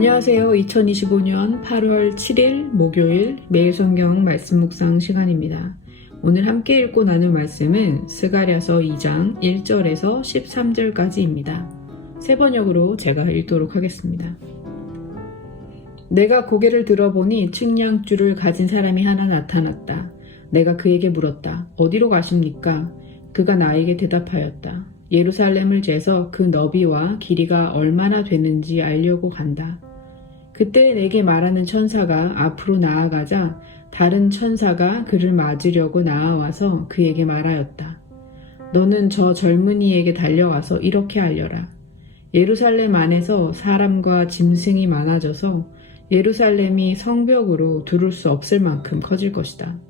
안녕하세요. 2025년 8월 7일 목요일 매일 성경 말씀 묵상 시간입니다. 오늘 함께 읽고 나눌 말씀은 스가랴서 2장 1절에서 13절까지입니다. 세 번역으로 제가 읽도록 하겠습니다. 내가 고개를 들어보니 측량줄을 가진 사람이 하나 나타났다. 내가 그에게 물었다. 어디로 가십니까? 그가 나에게 대답하였다. 예루살렘을 재서 그 너비와 길이가 얼마나 되는지 알려고 간다. 그때 내게 말하는 천사가 앞으로 나아가자 다른 천사가 그를 맞으려고 나아와서 그에게 말하였다. 너는 저 젊은이에게 달려가서 이렇게 알려라. 예루살렘 안에서 사람과 짐승이 많아져서 예루살렘이 성벽으로 두를 수 없을 만큼 커질 것이다.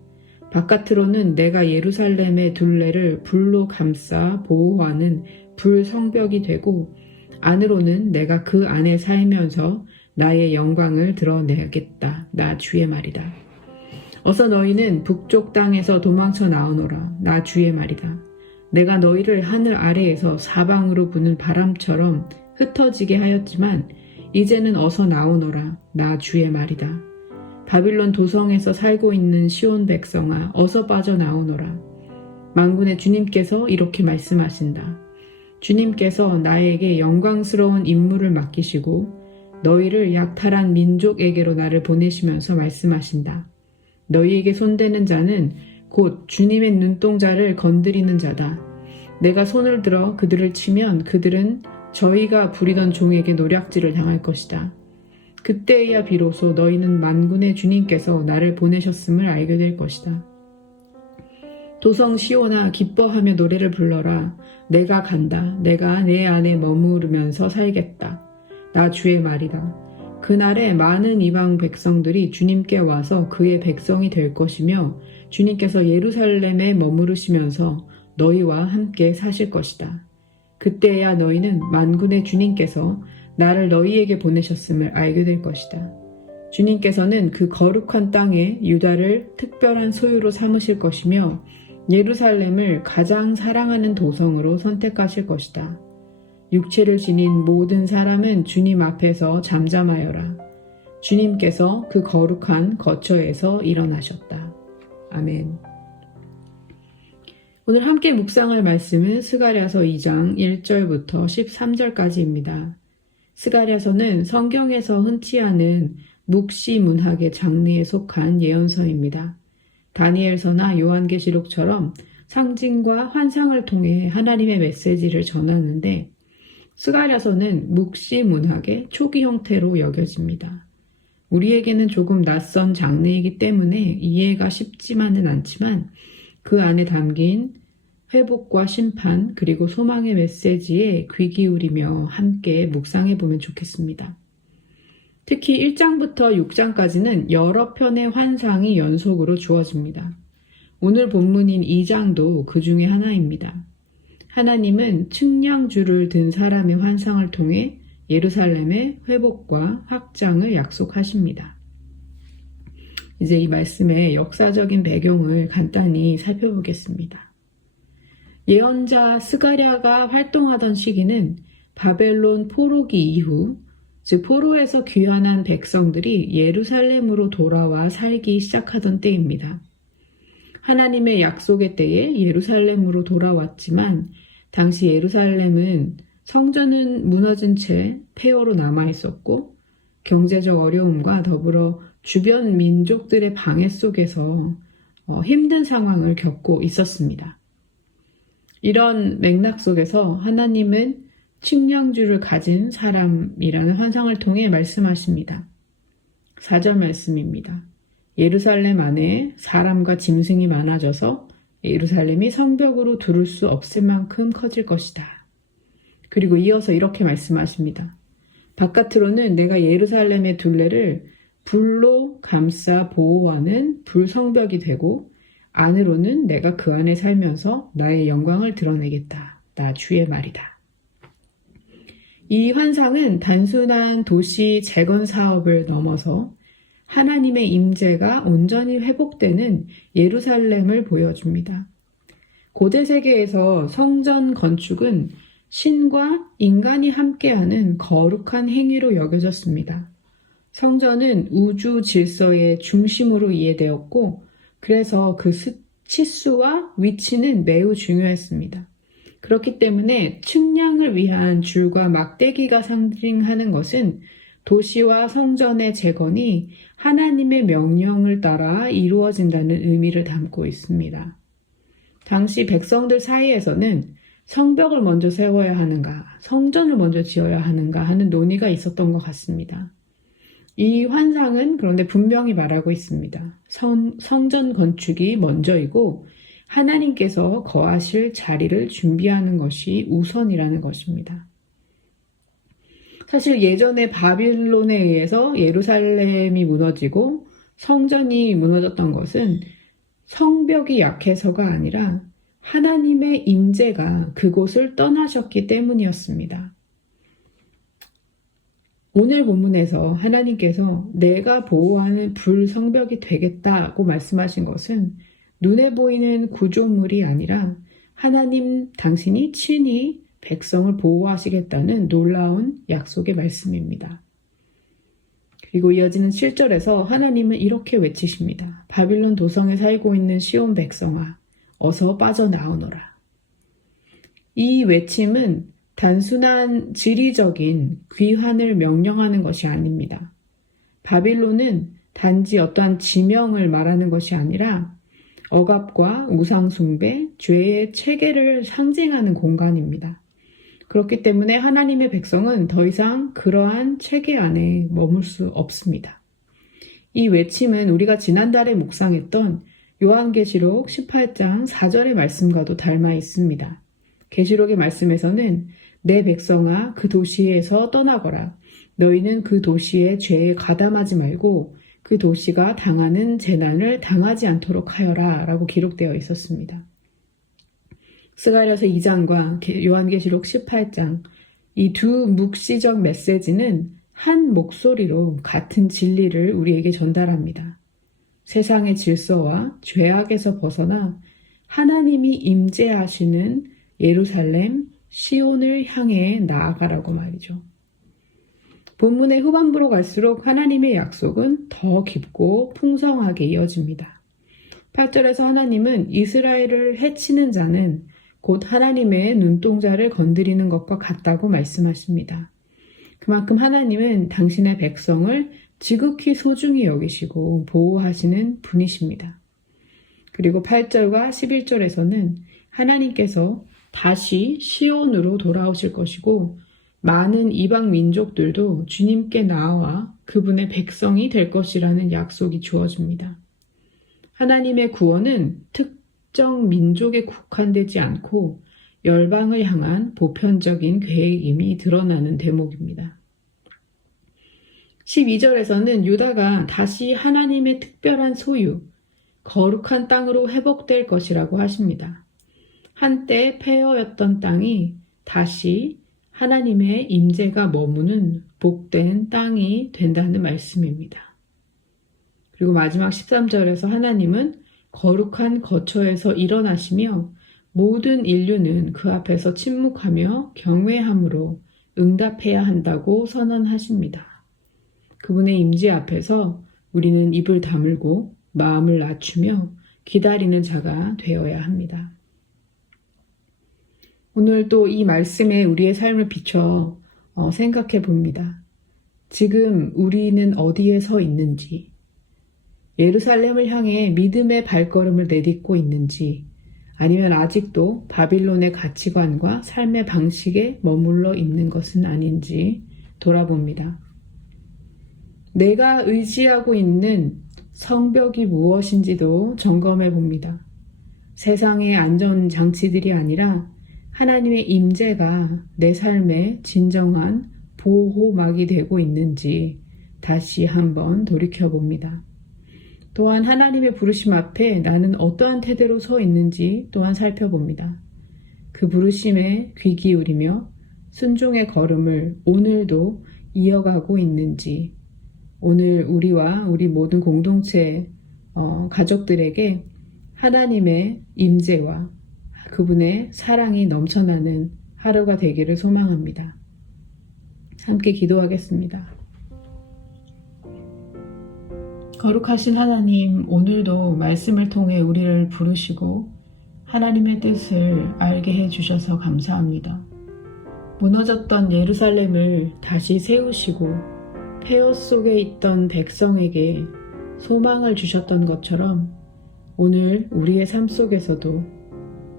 바깥으로는 내가 예루살렘의 둘레를 불로 감싸 보호하는 불성벽이 되고 안으로는 내가 그 안에 살면서 나의 영광을 드러내야겠다. 나 주의 말이다. 어서 너희는 북쪽 땅에서 도망쳐 나오너라. 나 주의 말이다. 내가 너희를 하늘 아래에서 사방으로 부는 바람처럼 흩어지게 하였지만 이제는 어서 나오너라. 나 주의 말이다. 바빌론 도성에서 살고 있는 시온 백성아, 어서 빠져나오너라. 만군의 주님께서 이렇게 말씀하신다. 주님께서 나에게 영광스러운 임무를 맡기시고 너희를 약탈한 민족에게로 나를 보내시면서 말씀하신다. 너희에게 손대는 자는 곧 주님의 눈동자를 건드리는 자다. 내가 손을 들어 그들을 치면 그들은 저희가 부리던 종에게 노략질을 당할 것이다. 그때야 비로소 너희는 만군의 주님께서 나를 보내셨음을 알게 될 것이다. 도성 시온아 기뻐하며 노래를 불러라. 내가 간다. 내가 내 안에 머무르면서 살겠다. 나 주의 말이다. 그날에 많은 이방 백성들이 주님께 와서 그의 백성이 될 것이며 주님께서 예루살렘에 머무르시면서 너희와 함께 사실 것이다. 그때야 너희는 만군의 주님께서 나를 너희에게 보내셨음을 알게 될 것이다. 주님께서는 그 거룩한 땅에 유다를 특별한 소유로 삼으실 것이며 예루살렘을 가장 사랑하는 도성으로 선택하실 것이다. 육체를 지닌 모든 사람은 주님 앞에서 잠잠하여라. 주님께서 그 거룩한 거처에서 일어나셨다. 아멘. 오늘 함께 묵상할 말씀은 스가랴서 2장 1절부터 13절까지입니다. 스가랴서는 성경에서 흔치 않은 묵시 문학의 장르에 속한 예언서입니다. 다니엘서나 요한계시록처럼 상징과 환상을 통해 하나님의 메시지를 전하는데 스가랴서는 묵시 문학의 초기 형태로 여겨집니다. 우리에게는 조금 낯선 장르이기 때문에 이해가 쉽지만은 않지만 그 안에 담긴 회복과 심판 그리고 소망의 메시지에 귀 기울이며 함께 묵상해보면 좋겠습니다. 특히 1장부터 6장까지는 여러 편의 환상이 연속으로 주어집니다. 오늘 본문인 2장도 그 중에 하나입니다. 하나님은 측량줄을 든 사람의 환상을 통해 예루살렘의 회복과 확장을 약속하십니다. 이제 이 말씀의 역사적인 배경을 간단히 살펴보겠습니다. 예언자 스가랴가 활동하던 시기는 바벨론 포로기 이후, 즉 포로에서 귀환한 백성들이 예루살렘으로 돌아와 살기 시작하던 때입니다. 하나님의 약속의 때에 예루살렘으로 돌아왔지만 당시 예루살렘은 성전은 무너진 채 폐허로 남아있었고 경제적 어려움과 더불어 주변 민족들의 방해 속에서 힘든 상황을 겪고 있었습니다. 이런 맥락 속에서 하나님은 측량줄을 가진 사람이라는 환상을 통해 말씀하십니다. 4절 말씀입니다. 예루살렘 안에 사람과 짐승이 많아져서 예루살렘이 성벽으로 두를 수 없을 만큼 커질 것이다. 그리고 이어서 이렇게 말씀하십니다. 바깥으로는 내가 예루살렘의 둘레를 불로 감싸 보호하는 불성벽이 되고 안으로는 내가 그 안에 살면서 나의 영광을 드러내겠다. 나 주의 말이다. 이 환상은 단순한 도시 재건 사업을 넘어서 하나님의 임재가 온전히 회복되는 예루살렘을 보여줍니다. 고대 세계에서 성전 건축은 신과 인간이 함께하는 거룩한 행위로 여겨졌습니다. 성전은 우주 질서의 중심으로 이해되었고, 그래서 그 치수와 위치는 매우 중요했습니다. 그렇기 때문에 측량을 위한 줄과 막대기가 상징하는 것은 도시와 성전의 재건이 하나님의 명령을 따라 이루어진다는 의미를 담고 있습니다. 당시 백성들 사이에서는 성벽을 먼저 세워야 하는가, 성전을 먼저 지어야 하는가 하는 논의가 있었던 것 같습니다. 이 환상은 그런데 분명히 말하고 있습니다. 성전 건축이 먼저이고 하나님께서 거하실 자리를 준비하는 것이 우선이라는 것입니다. 사실 예전에 바빌론에 의해서 예루살렘이 무너지고 성전이 무너졌던 것은 성벽이 약해서가 아니라 하나님의 임재가 그곳을 떠나셨기 때문이었습니다. 오늘 본문에서 하나님께서 내가 보호하는 불성벽이 되겠다고 말씀하신 것은 눈에 보이는 구조물이 아니라 하나님 당신이 친히 백성을 보호하시겠다는 놀라운 약속의 말씀입니다. 그리고 이어지는 7절에서 하나님은 이렇게 외치십니다. 바빌론 도성에 살고 있는 시온 백성아, 어서 빠져나오너라. 이 외침은 단순한 지리적인 귀환을 명령하는 것이 아닙니다. 바빌론은 단지 어떠한 지명을 말하는 것이 아니라 억압과 우상숭배, 죄의 체계를 상징하는 공간입니다. 그렇기 때문에 하나님의 백성은 더 이상 그러한 체계 안에 머물 수 없습니다. 이 외침은 우리가 지난달에 묵상했던 요한계시록 18장 4절의 말씀과도 닮아 있습니다. 계시록의 말씀에서는 내 백성아 그 도시에서 떠나거라. 너희는 그 도시의 죄에 가담하지 말고 그 도시가 당하는 재난을 당하지 않도록 하여라 라고 기록되어 있었습니다. 스가랴서 2장과 요한계시록 18장 이 두 묵시적 메시지는 한 목소리로 같은 진리를 우리에게 전달합니다. 세상의 질서와 죄악에서 벗어나 하나님이 임재하시는 예루살렘, 시온을 향해 나아가라고 말이죠. 본문의 후반부로 갈수록 하나님의 약속은 더 깊고 풍성하게 이어집니다. 8절에서 하나님은 이스라엘을 해치는 자는 곧 하나님의 눈동자를 건드리는 것과 같다고 말씀하십니다. 그만큼 하나님은 당신의 백성을 지극히 소중히 여기시고 보호하시는 분이십니다. 그리고 8절과 11절에서는 하나님께서 다시 시온으로 돌아오실 것이고 많은 이방 민족들도 주님께 나와 그분의 백성이 될 것이라는 약속이 주어집니다. 하나님의 구원은 특정 민족에 국한되지 않고 열방을 향한 보편적인 계획임이 드러나는 대목입니다. 12절에서는 유다가 다시 하나님의 특별한 소유, 거룩한 땅으로 회복될 것이라고 하십니다. 한때 폐허였던 땅이 다시 하나님의 임재가 머무는 복된 땅이 된다는 말씀입니다. 그리고 마지막 13절에서 하나님은 거룩한 거처에서 일어나시며 모든 인류는 그 앞에서 침묵하며 경외함으로 응답해야 한다고 선언하십니다. 그분의 임재 앞에서 우리는 입을 다물고 마음을 낮추며 기다리는 자가 되어야 합니다. 오늘 또 이 말씀에 우리의 삶을 비춰 생각해 봅니다. 지금 우리는 어디에 서 있는지, 예루살렘을 향해 믿음의 발걸음을 내딛고 있는지, 아니면 아직도 바빌론의 가치관과 삶의 방식에 머물러 있는 것은 아닌지 돌아봅니다. 내가 의지하고 있는 성벽이 무엇인지도 점검해 봅니다. 세상의 안전장치들이 아니라 하나님의 임재가 내 삶의 진정한 보호막이 되고 있는지 다시 한번 돌이켜 봅니다. 또한 하나님의 부르심 앞에 나는 어떠한 태도로 서 있는지 또한 살펴봅니다. 그 부르심에 귀 기울이며 순종의 걸음을 오늘도 이어가고 있는지, 오늘 우리와 우리 모든 공동체 가족들에게 하나님의 임재와 그분의 사랑이 넘쳐나는 하루가 되기를 소망합니다. 함께 기도하겠습니다. 거룩하신 하나님, 오늘도 말씀을 통해 우리를 부르시고 하나님의 뜻을 알게 해주셔서 감사합니다. 무너졌던 예루살렘을 다시 세우시고 폐허 속에 있던 백성에게 소망을 주셨던 것처럼 오늘 우리의 삶 속에서도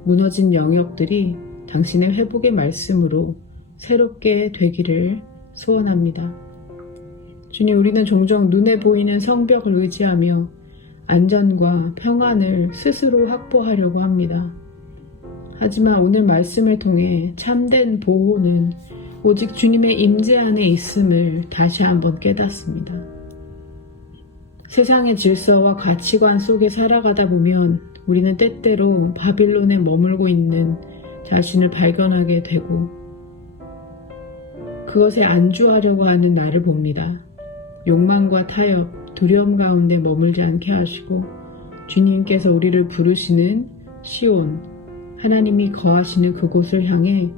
무너진 영역들이 당신의 회복의 말씀으로 새롭게 되기를 소원합니다. 주님, 우리는 종종 눈에 보이는 성벽을 의지하며 안전과 평안을 스스로 확보하려고 합니다. 하지만 오늘 말씀을 통해 참된 보호는 오직 주님의 임재 안에 있음을 다시 한번 깨닫습니다. 세상의 질서와 가치관 속에 살아가다 보면 우리는 때때로 바빌론에 머물고 있는 자신을 발견하게 되고 그것에 안주하려고 하는 나를 봅니다. 욕망과 타협, 두려움 가운데 머물지 않게 하시고 주님께서 우리를 부르시는 시온, 하나님이 거하시는 그곳을 향해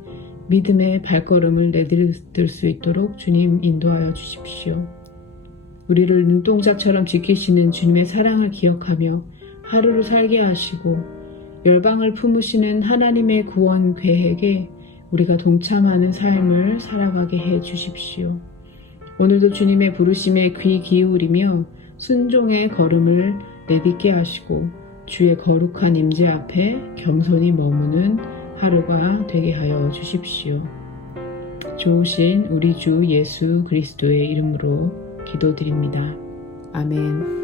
믿음의 발걸음을 내디딜 수 있도록 주님 인도하여 주십시오. 우리를 눈동자처럼 지키시는 주님의 사랑을 기억하며 하루를 살게 하시고 열방을 품으시는 하나님의 구원 계획에 우리가 동참하는 삶을 살아가게 해 주십시오. 오늘도 주님의 부르심에 귀 기울이며 순종의 걸음을 내딛게 하시고 주의 거룩한 임재 앞에 겸손히 머무는 하루가 되게 하여 주십시오. 좋으신 우리 주 예수 그리스도의 이름으로 기도드립니다. 아멘.